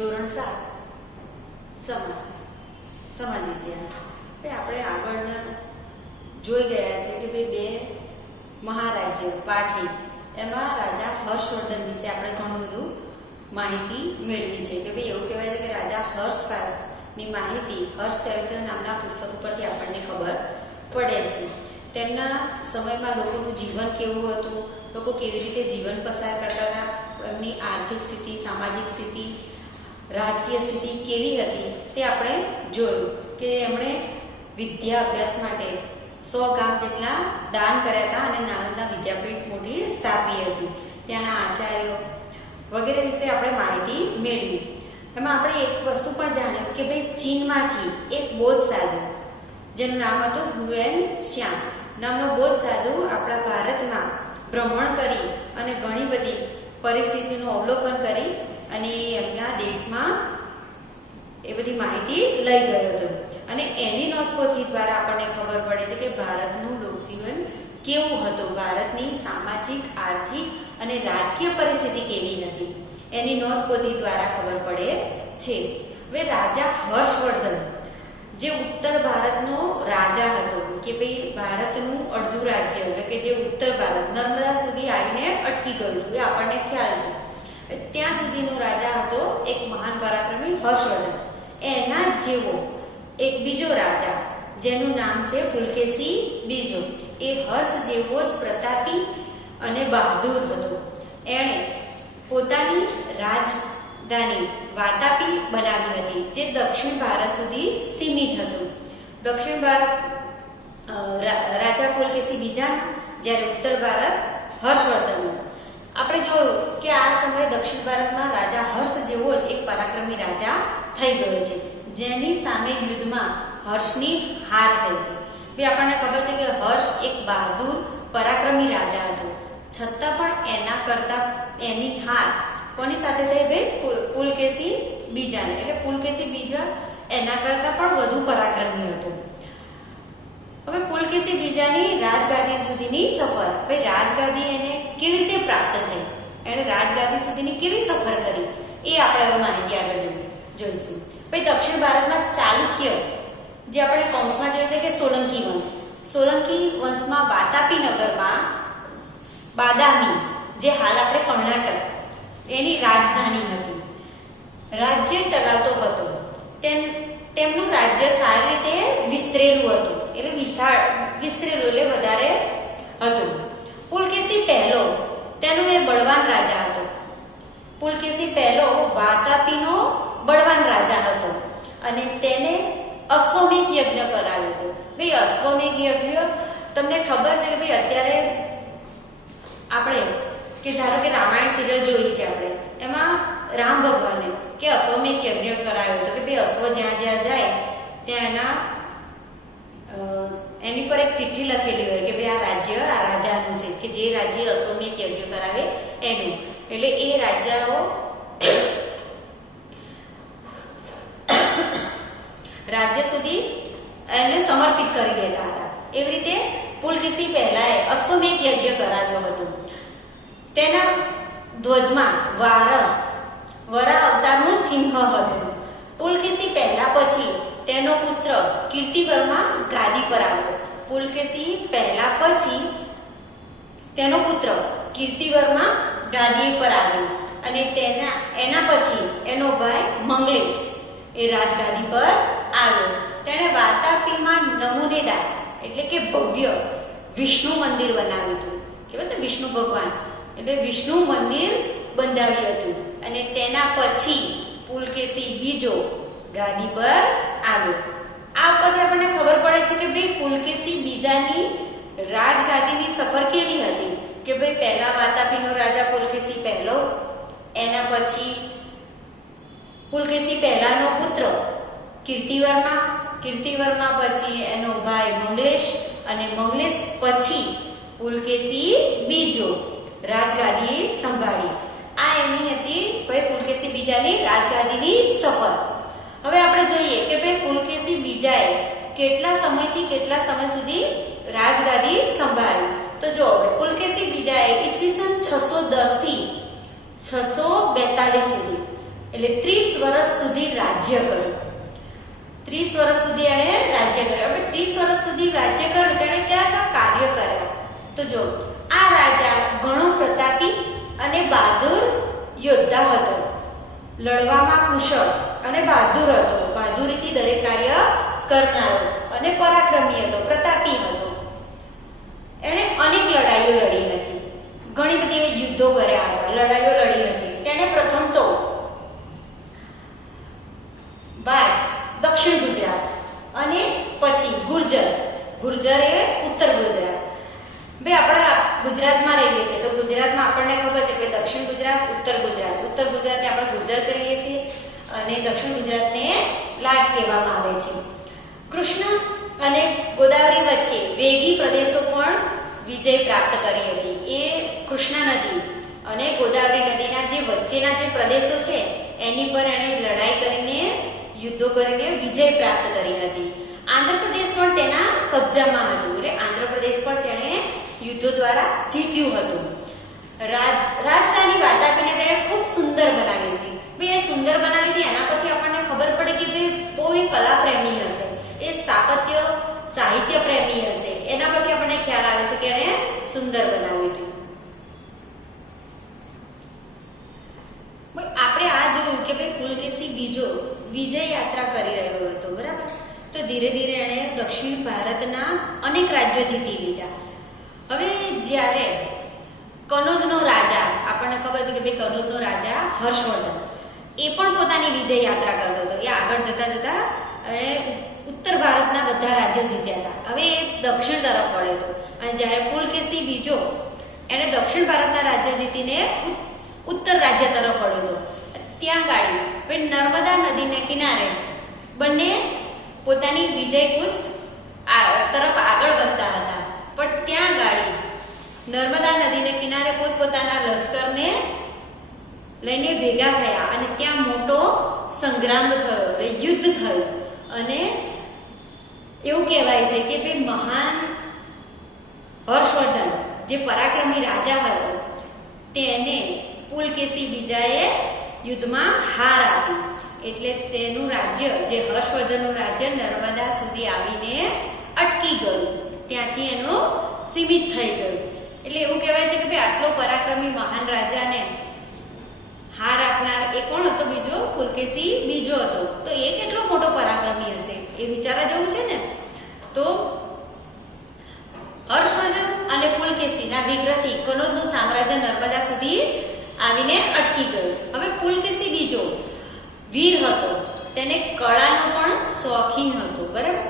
ધોરણ 7 સમાજ વિદ્યા. આપણે આગળ જોઈ ગયા છે કે ભાઈ બે મહારાજ્ય પાઠી એમાં રાજા હર્ષવર્ધન વિશે આપણે ઘણું બધું માહિતી મેળવી છે કે ભાઈ એવું કહેવાય છે કે રાજા હર્ષની માહિતી હર્ષચરિત્ર નામના પુસ્તક ઉપરથી આપણને ખબર પડે છે. તેમના સમયમાં લોકોનું જીવન કેવું હતું, લોકો કેવી રીતે જીવન પસાર કરતા હતા, એમની આર્થિક સ્થિતિ, સામાજિક સ્થિતિ, રાજકીય સ્થિતિ કેવી હતી તે આપણે જોયું કે એમણે વિદ્યા અભ્યાસ માટે 100 ગામ જેટલા દાન કર્યા હતા અને નાલંદા વિદ્યાપીઠ મોટી સ્થાપી હતી. ત્યાંના આચાર્યો વગેરે વિશે આપણે માહિતી મેળવી. એમાં આપણે એક વસ્તુ પણ જાણ્યું કે ભાઈ ચીનમાંથી એક બૌદ્ધ સાધુ જેનું નામ હતું ગુએન શ્યામ નામનો બૌદ્ધ સાધુ આપણા ભારતમાં ભ્રમણ કરી અને ઘણી બધી પરિસ્થિતિનું અવલોકન કરી અને એમના દેશમાં એ બધી માહિતી લઈ ગયો હતો. અને એની નોંધપોથી દ્વારા આપણને ખબર પડે છે કે ભારતનું લોકજીવન કેવું હતું, ભારતની સામાજિક, આર્થિક અને રાજકીય પરિસ્થિતિ કેવી હતી એની નોંધપોથી દ્વારા ખબર પડે છે. હવે રાજા હર્ષવર્ધન જે ઉત્તર ભારતનો રાજા હતો કે ભાઈ ભારતનું અડધું રાજ્ય એટલે કે જે ઉત્તર ભારત નર્મદા સુધી આવીને અટકી ગયું હતું એ આપણને ખ્યાલ છે. ત્યાં સુધીનો રાજા હતો એક મહાન પરાક્રમી હર્ષવર્ધન. એના જેવો એક બીજો રાજા જેનું નામ છે પુલકેશી બીજો, એ હર્ષ જેવો જ પ્રતાપી અને બહાદુર હતો. એણે પોતાની રાજધાની વાતાપી બનાવી હતી જે દક્ષિણ ભારત સુધી સીમિત હતું. દક્ષિણ ભારત રાજા પુલકેશી બીજા, જ્યારે ઉત્તર ભારત હર્ષવર્ધન. આપણે જોયું કે આ સમયે દક્ષિણ ભારતમાં રાજા હર્ષ જેવો જ એક પરાક્રમી રાજા થઈ ગયો છે જેની સામે યુદ્ધમાં હર્ષની હાર થઈ હતી. બે આપણને ખબર છે કે હર્ષ એક બહાદુર પરાક્રમી રાજા હતો, છતાં પણ એના કરતા એની હાર કોની સાથે થઈ? ભાઈ પુલકેશી બીજાને. એટલે પુલકેશી બીજા એના કરતા પણ વધુ પરાક્રમી હતો. હવે પુલકેશી બીજાની રાજગાદી સુધીની સફર, ભાઈ રાજગાદી એને કેવી રીતે પ્રાપ્ત થઈ, એણે રાજગાદી સુધીની કેવી સફર કરી એ આપણે હવે માહિતી આગળ જોઈશું. ભાઈ દક્ષિણ ભારતમાં ચાલુક્ય જે આપણે કૌંસમાં જોઈએ છે કે સોલંકી વંશ, સોલંકી વંશમાં વાતાપી નગરમાં બાદામી જે હાલ આપણે કર્ણાટક એની રાજધાની હતી, રાજ્ય ચલાવતો હતો. તેમનું રાજ્ય સારી રીતે વિસ્તરેલું હતું, એટલે વિસ્તરેલું એટલે વધારે હતું. પુલકેશી પહેલો તેનો એ બળવાન રાજા હતો. પુલકેશી પહેલો વાતાપીનો બળવાન રાજા હતો અને તેને અશ્વમેઘ યજ્ઞ કરાવ્યો હતો. ભાઈ અશ્વમેઘ યજ્ઞ તમને ખબર છે કે ભાઈ અત્યારે આપણે કે ધારો કે રામાયણ સિરિયલ જોઈ છે આપણે, એમાં રામ ભગવાને કે અશ્વમેઘ યજ્ઞ કરાવ્યો હતો કે ભાઈ અશ્વ જ્યાં જ્યાં જાય ત્યાં એની પર એક ચિઠ્ઠી લખેલી હોય કે ભાઈ આ રાજ્ય આ રાજાનું છે, કે જે રાજ્ય અશ્વમેઘ યજ્ઞ કરાવે એનું. એટલે એ રાજાઓ રાજ્ય સુધી એને સમર્પિત કરી દેતા હતા. એવી રીતે પુલકેશી પહેલાએ અશ્વમેઘ યજ્ઞ કરાવ્યો હતો. તેના ધ્વજમાં વરા અવતારનું ચિહ્ન હતું. પુલકેશી પહેલા પછી તેનો પુત્ર કીર્તિવર્મા ગાદી પર આવ્યો. પુલકેશી પહેલા પછી તેનો પુત્ર કીર્તિવર્મા ગાદી પર આવ્યો અને એના પછી એનો ભાઈ મંગલેશ એ રાજગાદી પર આવ્યો. તેણે વાતાપીમાં નમૂનેદાર એટલે કે ભવ્ય વિષ્ણુ મંદિર બનાવ્યું હતું. કેવું છે વિષ્ણુ ભગવાન, એટલે વિષ્ણુ મંદિર બંધાવ્યું હતું. અને તેના પછી પુલકેશી બીજો ગાદી પર આવ્યો. આ ઉપરથી આપણને ખબર પડે છે કે ભાઈ પુલકેશી બીજાની રાજગાદીની સફર કેવી હતી કે ભાઈ પહેલા વાતાપીનો રાજા પુલકેશી પહેલો, એના પછી પુલકેશી પહેલાનો પુત્ર કીર્તિવર્મા પછી એનો ભાઈ મંગલેશ અને મંગલેશ પછી પુલકેશી બીજો રાજગાદી સંભાળી. આ એની હતી ભાઈ પુલકેશી બીજાની રાજગાદીની સફર. હવે આપણે જોઈએ કે ભાઈ પુલકેશી બીજાએ કેટલા સમયથી કેટલા સમય સુધી રાજગાદી સંભાળી. તો જો પુલકેશી બીજાએ ઈસવીસન 610 થી 642 સુધી એટલે 30 વર્ષ સુધી રાજ્ય કર્યું. 30 વર્ષ સુધી એણે રાજ્ય કર્યું. હવે 30 વર્ષ સુધી રાજ્ય કર્યું તેણે કયા કાર્ય કર્યા? તો જો આ રાજા ઘણો પ્રતાપી અને બહાદુર યોદ્ધા હતો. લડવામાં કુશળ અને બહાદુર હતો. બહાદુરીથી દરેક કાર્ય કરનારો અને પરાક્રમી હતો, પ્રતાપી હતો. એણે અનેક લડાઈઓ લડી હતી. ઘણી બધી યુદ્ધો કર્યા હતા, લડાઈઓ લડી હતી. તેણે પ્રથમ તો બાદ દક્ષિણ ગુજરાત અને પછી ગુર્જર એ ઉત્તર ગુજરાત. બે આપણા ગુજરાતમાં રહીએ છીએ તો ગુજરાતમાં આપણને ખબર છે કે દક્ષિણ ગુજરાત, ઉત્તર ગુજરાતને આપણે ગુર્જર કહીએ છીએ અને દક્ષિણ ગુજરાતને લાટ કહેવામાં આવે છે. કૃષ્ણ અને ગોદાવરી વચ્ચે વેગી પ્રદેશો પણ વિજય પ્રાપ્ત કરી હતી. એ કૃષ્ણા નદી અને ગોદાવરી નદીના જે વચ્ચેના જે પ્રદેશો છે એની પર એણે લડાઈ કરીને, યુદ્ધો કરીને વિજય પ્રાપ્ત કરી હતી. આંધ્રપ્રદેશ પણ તેના કબજામાં હતું, એટલે આંધ્રપ્રદેશ પણ તેણે યુદ્ધો દ્વારા જીત્યું હતું. રાજધાની વાતાપીને તેણે ખૂબ સુંદર બનાવી હતી. ભાઈ એ સુંદર બનાવી હતી એના પરથી આપણને ખબર પડે કે ભાઈ બહુ એ કલા પ્રેમી હશે, એ સ્થાપત્ય સાહિત્ય પ્રેમી હશે. એના પરથી આપણને ખ્યાલ આવે છે કે એણે સુંદર બનાવ્યું હતું. આપણે આ જોયું કે ભાઈ પુલકેશી બીજો વિજય યાત્રા કરી રહ્યો હતો, બરાબર? તો ધીરે ધીરે એણે દક્ષિણ ભારતના અનેક રાજ્યો જીતી લીધા. હવે જ્યારે કનોજનો રાજા, આપણને ખબર છે કે ભાઈ કનોજનો રાજા હર્ષવર્ધન, એ પણ પોતાની વિજય યાત્રા કરતો હતો. એ આગળ જતા જતા એણે ઉત્તર ભારતના બધા રાજ્યો જીત્યા હતા. હવે એ દક્ષિણ તરફ વળ્યો હતો અને જ્યારે પુલકેશી બીજો એણે દક્ષિણ ભારતના રાજ્ય જીતીને ઉત્તર રાજ્ય તરફ વળ્યો હતો. ત્યાં ગાડી ભાઈ નર્મદા નદીના કિનારે બંને પોતાની વિજય કૂચ તરફ આગળ વધતા હતા. પણ ત્યાં ગાડી નર્મદા નદીને કિનારે પોતપોતાના લશ્કરને લઈને ભેગા થયા અને ત્યાં મોટો સંગ્રામ થયો, યુદ્ધ થયું. અને એવું કહેવાય છે કે ભાઈ મહાન હર્ષવર્ધન જે પરાક્રમી રાજા હતો તેને પુલકેશી બીજાએ યુદ્ધમાં હાર આપી. એટલે તેનું રાજ્ય, જે હર્ષવર્ધનનું રાજ્ય, નર્મદા સુધી આવીને અટકી ગયું, ત્યાંથી એનું સીમિત થઈ ગયું. એટલે એવું કહેવાય છે કે ભાઈ આટલો પરાક્રમી મહાન રાજાને હાર આપનાર એ કોણ હતો? બીજો પુલકેશી બીજો હતો. તો એ કેટલો મોટો પરાક્રમી હશે એ વિચારવા જેવું છે ને. તો હર્ષવર્ધન અને પુલકેશીના વિગ્રહથી કનોજનું સામ્રાજ્ય નર્મદા સુધી આવીને અટકી ગયું. હવે પુલકેશી બીજો વીર હતો, તેને કળાનો પણ શોખીન હતો, બરાબર?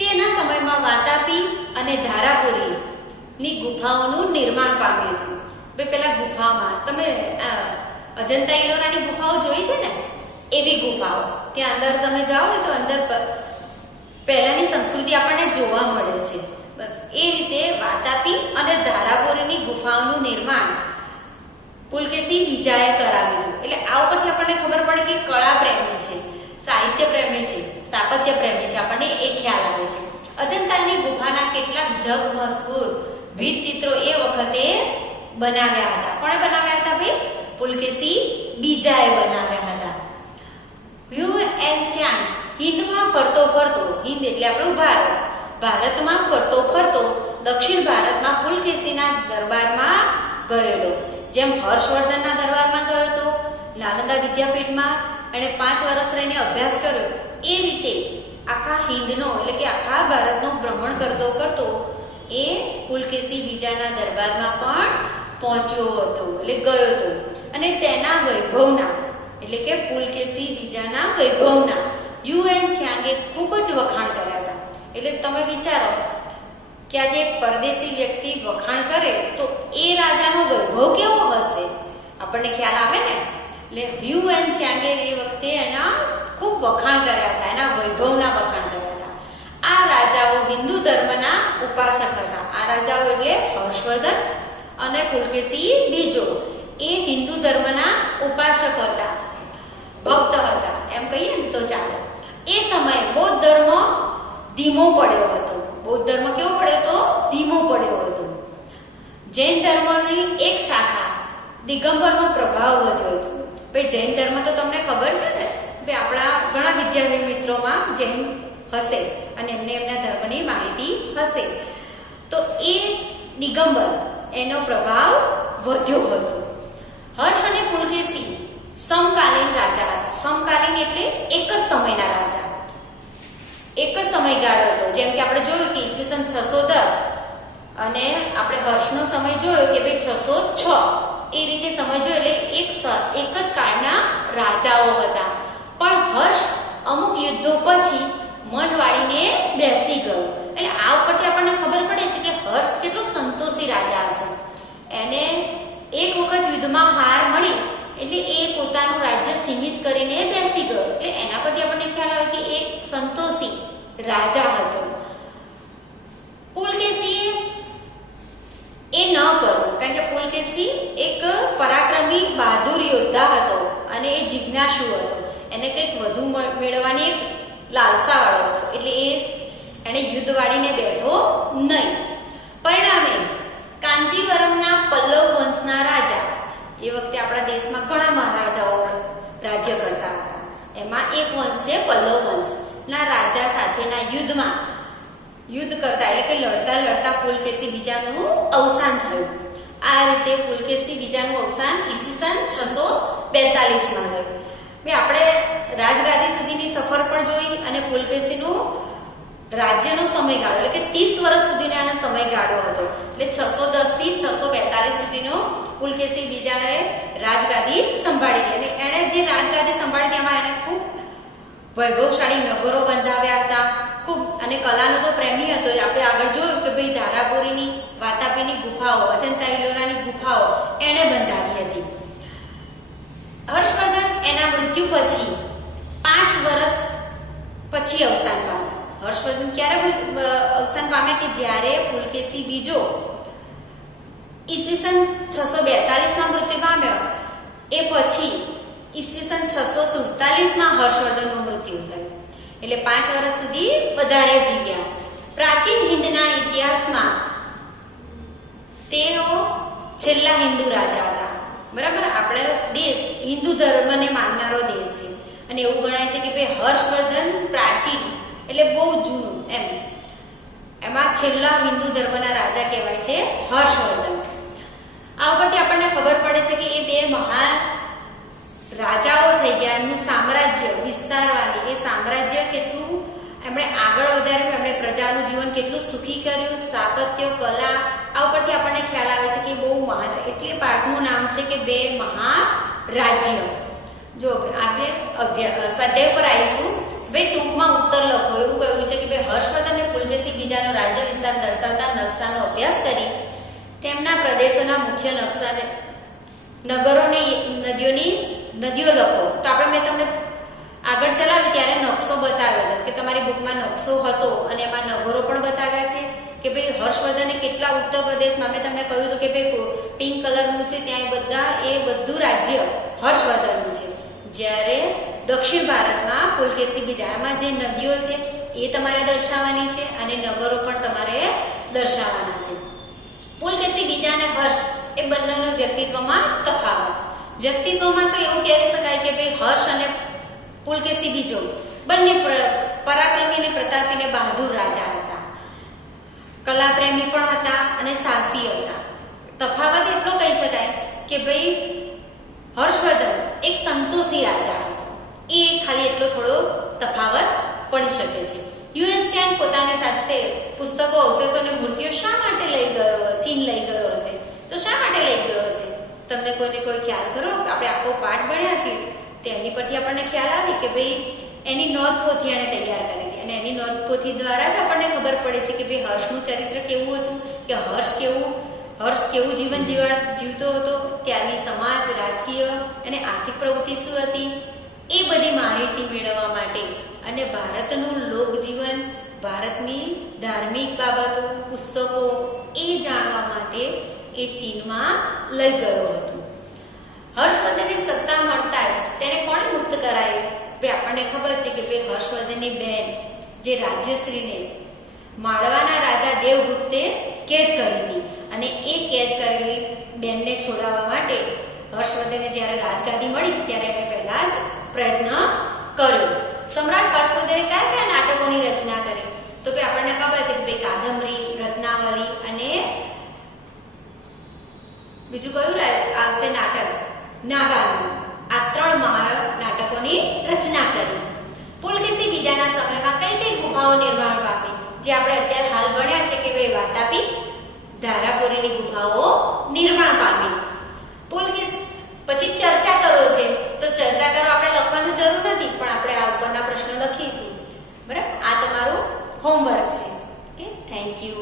તેના સમયમાં વાતાપી અને ધારાપુરીની ગુફાઓનું નિર્માણ પામ્યું હતું. ભાઈ પેલા ગુફામાં તમે અજંતા ઇલોરાની ગુફાઓ જોઈ છે ને, એવી ગુફાઓ કે અંદર તમે જાઓ ને તો અંદર પહેલાની સંસ્કૃતિ આપણને જોવા મળે છે. બસ એ રીતે વાતાપી અને ધારાપુરીની ગુફાઓનું નિર્માણ પુલકેશી બીજાએ કરાવ્યું હતું. એટલે આ ઉપરથી આપણને ખબર પડે કે કળા પ્રેમી છે, સાહિત્ય પ્રેમી છે, સ્થાપત્ય પ્રેમી છે, આપણને એ ખ્યાલ આવે છે. અજંતાની ગુફાના કેટલાક જગ મશહૂર ભીંતચિત્રો એ વખતે બનાવ્યા હતા. કોણે બનાવ્યા હતા ભાઈ? પુલકેશી બીજાએ બનાવ્યા હતા. હ્યુ એન ત્સાંગ હિંદમાં ફરતો ફરતો, હિંદ એટલે આપણું ભારત, ભારતમાં ફરતો ફરતો દક્ષિણ ભારતમાં પુલકેશીના દરબારમાં ગયેલો. જેમ હર્ષવર્ધનના દરબારમાં ગયો હતો, નાલંદા વિદ્યાપીઠમાં એણે 5 વર્ષ રહીને અભ્યાસ કર્યો, એ રીતે આખા હિંદનો એટલે કે આખા ભારતનું ભ્રમણ કરતો કરતો એ પુલકેશી બીજાના દરબારમાં પણ પહોંચ્યો હતો, એટલે ગયો હતો. અને તેના વૈભવના એટલે કે પુલકેશી બીજાના વૈભવના યુએન ત્સાંગે ખૂબ જ વખાણ કર્યા હતા. એટલે તમે વિચારો કે આજે એક પરદેશી વ્યક્તિ વખાણ કરે તો એ રાજાનો વૈભવ કેવો હશે, આપણને ખ્યાલ આવે ને. એટલે હ્યુએન ત્સાંગે એ વખતે એના ખૂબ વખાણ કર્યા હતા, એના વૈભવના વખાણ કર્યા હતા. આ રાજાઓ હિન્દુ ધર્મના ઉપાસક હતા. આ રાજાઓ એટલે હર્ષવર્ધન અને પુલકેશી બીજો એ હિન્દુ ધર્મના ઉપાસક હતા, ભક્ત હતા, એમ કહીએ ને તો ચાલે. એ સમયે બૌદ્ધ ધર્મ ધીમો પડ્યો હતો. બૌદ્ધ ધર્મ કેવો પડ્યો હતો? ધીમો પડ્યો હતો. જૈન ધર્મની એક શાખા દિગંબરનો પ્રભાવ વધ્યો હતો. ભાઈ જૈન ધર્મ તો તમને ખબર છે ને, ભાઈ આપણા ઘણા વિદ્યાર્થી મિત્રોમાં જૈન હશે અને એમને એમના ધર્મની માહિતી હશે. તો એ દિગંબર એનો પ્રભાવ વધ્યો હતો. હર્ષ અને પુલકેશી સમકાલીન રાજા હતા. સમકાલીન એટલે એક જ સમયના રાજા, એક જ સમયગાળો હતો. જેમ કે આપણે જોયું કે ઈસવીસન 610 અને આપણે હર્ષનો સમય જોયો કે ભાઈ 606, એ રીતે સમય જોયો એટલે એક જ કાળના રાજાઓ હતા. પણ હર્ષ અમુક યુદ્ધો પછી મન વાળીને બેસી ગયો. એટલે આ ઉપરથી આપણને ખબર પડે છે કે હર્ષ કેટલો સંતોષી રાજા હશે. એને એક વખત યુદ્ધમાં હાર મળી એટલે એ પોતાનું રાજ્ય સીમિત કરીને બેસી ગયો. એટલે એના પરથી આપણને ખ્યાલ આવે કે એક સંતોષી રાજા હતો. પુલકેશીએ એ ન કર્યું, કારણ કે પુલકેશી એક પરાક્રમી બહાદુર યોદ્ધા હતો અને એ જિજ્ઞાસુ હતો. એને કંઈક વધુ મેળવવાની એક લાલસા વાળો હતો. એટલે એને યુદ્ધ વાળીને બેઠો નહીં. પરિણામે કાંચીવરમના પલ્લવ વંશના રાજા, એ વખતે આપણા દેશમાં ઘણા મહારાજાઓ રાજ્ય કરતા હતા. એમાં એક વંશ છે પલ્લવ વંશના રાજા સાથેના યુદ્ધમાં યુદ્ધ કરતા એટલે કે લડતા લડતા પુલકેશી બીજાનું અવસાન થયું. આ રીતે પુલકેશી બીજાનું અવસાન ઈસવીસન 642માં થયું. આપણે રાજગાદી સુધીની સફર પણ જોઈ અને પુલકેશીનું રાજ્યનો સમયગાળો એટલે કે 30 વર્ષ સુધીનો આનો સમયગાળો હતો. એટલે 610 થી 642 સુધીનો પુલકેશી બીજાએ રાજગાદી સંભાળી અને એણે જે રાજગાદી સંભાળી એમાં એને ખૂબ વૈભવશાળી નગરો બંધાવ્યા હતા. ખૂબ અને કલાનો તો પ્રેમી હતો. આપણે આગળ જોયું કે ભાઈ ધારાપુરીની, વાતાપીની ગુફાઓ, અજંતા ઇલોરાની ગુફાઓ એણે બંધાવી હતી. હર્ષવર્ધન એના મૃત્યુ પછી 5 વર્ષ પછી અવસાન પામ્યો. હર્ષવર્ધન ક્યારે અવસાન પામ્યા કે જ્યારે પુલકેશી બીજો ઈસવીસન 642માં મૃત્યુ પામ્યો. એ પછી ઈસવીસન 647માં હર્ષવર્ધનનું મૃત્યુ થયું. એટલે 5 વર્ષ સુધી વધારે જીવ્યા. પ્રાચીન હિંદના ઇતિહાસમાં તેઓ છેલ્લા હિન્દુ રાજા હતા. બરાબર, આપણે દેશ હિન્દુ ધર્મને માનનારો દેશ છે અને એવું ગણાય છે કે ભાઈ હર્ષવર્ધન પ્રાચીન એટલે બહુ જૂનું એમ. એમાં છેલ્લા હિન્દુ ધર્મના રાજા કહેવાય છે હર્ષવર્ધન. આ ઉપરથી આપણને ખબર પડે છે કે એ બે મહાન રાજાઓ થઈ ગયા. એમનું સામ્રાજ્ય વિસ્તારવાની, એ સામ્રાજ્ય કેટલું એમણે આગળ વધાર્યું, એમણે પ્રજાનું જીવન કેટલું સુખી કર્યું, સ્થાપત્ય, કલા, આ ઉપરથી આપણને ખ્યાલ આવે છે કે બહુ મહાન. એટલે પાઠનું નામ છે કે બે મહારાજ્ય. જો આપણે સ્વાધ્યાય પર આવીશું. ભાઈ ટૂંકમાં ઉત્તર લખો એવું કહ્યું છે કે ભાઈ હર્ષવર્ધન અને પુલકેશી બીજાનો રાજ્ય વિસ્તાર દર્શાવતા નકશાનો અભ્યાસ કરી તેમના પ્રદેશોના મુખ્ય નકશાને નગરોને નદીઓ લખો. તો આપણે મેં તમને આગળ ચલાવ્યું ત્યારે નકશો બતાવ્યો હતો કે તમારી બુકમાં નકશો હતો અને એમાં નગરો પણ બતાવ્યા છે કે ભાઈ હર્ષવર્ધને કેટલા ઉત્તર પ્રદેશમાં મેં તમને કહ્યું હતું કે ભાઈ પિંક કલરનું છે ત્યાં એ બધું રાજ્ય હર્ષવર્ધનનું છે. જ્યારે દક્ષિણ ભારતમાં પુલકેશી બીજા, એમાં જે નદીઓ છે એ તમારે દર્શાવવાની છે અને નગરો પણ તમારે દર્શાવવાના છે. પુલકેશી બીજા અને હર્ષ એ બંનેનો વ્યક્તિત્વમાં તફાવત. વ્યક્તિત્વમાં તો એવું કહેવી શકાય કે ભાઈ હર્ષ અને પુલકેશી બીજો બંને પરાક્રમી અને પ્રતાપી અને બહાદુર રાજા હતા. કલાપ્રેમી પણ હતા અને સાહસી હતા. તફાવત એટલો કહી શકાય કે ભાઈ હર્ષવર્ધન એક સંતોષી રાજા હતો. એ ખાલી એટલો થોડો તફાવત પડી શકે છે. યુએનસીઆન પોતાની સાથે પુસ્તકો, અવશેષો અને મૂર્તિઓ શા માટે લઈ ગયો, ચીન લઈ ગયો હશે? તો શા માટે લઈ ગયો હશે? તમને કોઈને કોઈ ખ્યાલ ખરો? આપણે આખો પાઠ ભણ્યા છીએ તેની પરથી આપણને ખ્યાલ આવે કે ભાઈ એની નોંધ પોથી એને તૈયાર કરેલી અને એની નોંધ પોથી દ્વારા જ આપણને ખબર પડે છે કે ભાઈ હર્ષનું ચરિત્ર કેવું હતું, કે હર્ષ કેવું જીવન જીવતો હતો, ત્યારની સમાજ, રાજકીય અને આર્થિક પ્રવૃત્તિ શું હતી, એ બધી માહિતી મેળવવા માટે અને ભારતનું લોકજીવન, ભારતની ધાર્મિક બાબતો, પુસ્તકો એ જાણવા માટે એ ચીનમાં લઈ ગયો હતો. હર્ષવર્ધનની સત્તા મળતા જ તેને કોણે મુક્ત કરાવી? ભાઈ આપણને ખબર છે કે ભાઈ હર્ષવર્ધનની બહેન જે રાજ્યશ્રીને માળવાના રાજા દેવગુપ્તે કેદ કરી હતી અને એ કેદ કરેલી બેનને છોડાવવા માટે હર્ષવર્ધનને જ્યારે રાજગાદી મળી ત્યારે એમણે પહેલા જ પ્રયત્ન કર્યો. સમ્રાટ હર્ષવર્ધને કયા કયા નાટકોની રચના કરી? તો ભાઈ આપણને ખબર છે કે ભાઈ કાદંબરી, રત્નાવલી અને બીજું કયું આવશે નાટક? નાગાર્જુન. આ 3 નાટકોની રચના કરી. પુલકેશી બીજાના સમયમાં કઈ કઈ ગુફાઓ નિર્માણ પામી? જે આપણે અત્યારે હાલ ભણ્યા છે કે ભાઈ વાતાપી, ધારાપુરીની ગુફાઓ નિર્માણ પામી. પુલકેશી પછી ચર્ચા કરો છે, તો ચર્ચા કરો આપણે લખવાનું જરૂર નથી, પણ આપણે આ ઉપરના પ્રશ્નો લખીશું. બરાબર? આ તમારું હોમવર્ક છે. Okay, thank you.